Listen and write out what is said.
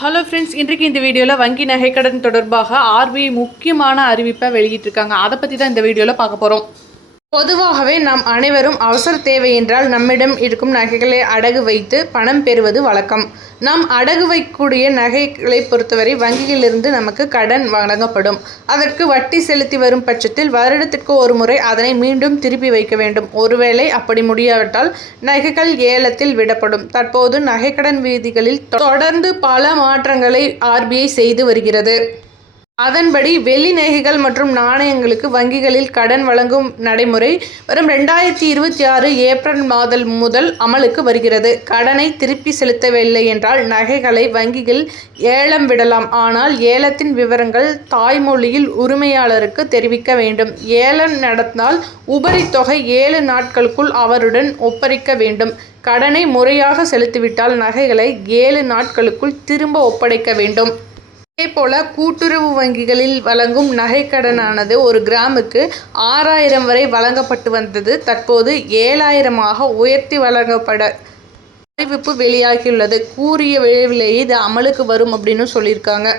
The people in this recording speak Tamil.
ஹலோ ஃப்ரெண்ட்ஸ் இன்றைக்கு இந்த வீடியோவில் வங்கி நகைக்கடன் தொடர்பாக ஆர்பிஐ முக்கியமான அறிவிப்பை வெளியிட்டிருக்காங்க. அதை பற்றி தான் இந்த வீடியோவில் பார்க்க போகிறோம் பொதுவாகவே நாம் அனைவரும் அவசர தேவை என்றால் நம்மிடம் இருக்கும் நகைகளை அடகு வைத்து பணம் பெறுவது வழக்கம். நாம் அடகு வைக்கக்கூடிய நகைகளை பொறுத்தவரை வங்கியிலிருந்து நமக்கு கடன் வழங்கப்படும். அதற்கு வட்டி செலுத்தி வரும் பட்சத்தில் வருடத்திற்கு ஒரு முறை அதனை மீண்டும் திருப்பி வைக்க வேண்டும். ஒருவேளை அப்படி முடியாவிட்டால் நகைகள் ஏலத்தில் விடப்படும். தற்போது நகைக்கடன் வீதிகளில் தொடர்ந்து பல மாற்றங்களை ஆர்பிஐ செய்து வருகிறது. அதன்படி வெள்ளி நகைகள் மற்றும் நாணயங்களுக்கு வங்கிகளில் கடன் வழங்கும் நடைமுறை வரும் ரெண்டாயிரத்தி இருபத்தி ஆறு ஏப்ரல் மாதம் முதல் அமலுக்கு வருகிறது. கடனை திருப்பி செலுத்தவில்லை என்றால் நகைகளை வங்கிகள் ஏலம் விடலாம். ஆனால் ஏலத்தின் விவரங்கள் தாய்மொழியில் உரிமையாளருக்கு தெரிவிக்க வேண்டும். ஏலம் நடந்தால் உபரி தொகை ஏழு நாட்களுக்குள் அவருடன் ஒப்படைக்க வேண்டும். கடனை முறையாக செலுத்திவிட்டால் நகைகளை ஏழு நாட்களுக்குள் திரும்ப ஒப்படைக்க வேண்டும். அதேபோல கூட்டுறவு வங்கிகளில் வழங்கும் நகைக்கடனானது ஒரு கிராமுக்கு ஆறாயிரம் வரை வழங்கப்பட்டு வந்தது. தற்போது ஏழாயிரமாக உயர்த்தி வழங்கப்பட அறிவிப்பு வெளியாகியுள்ளது. கூறிய விரைவிலேயே இது அமலுக்கு வரும் அப்படின்னு சொல்லியிருக்காங்க.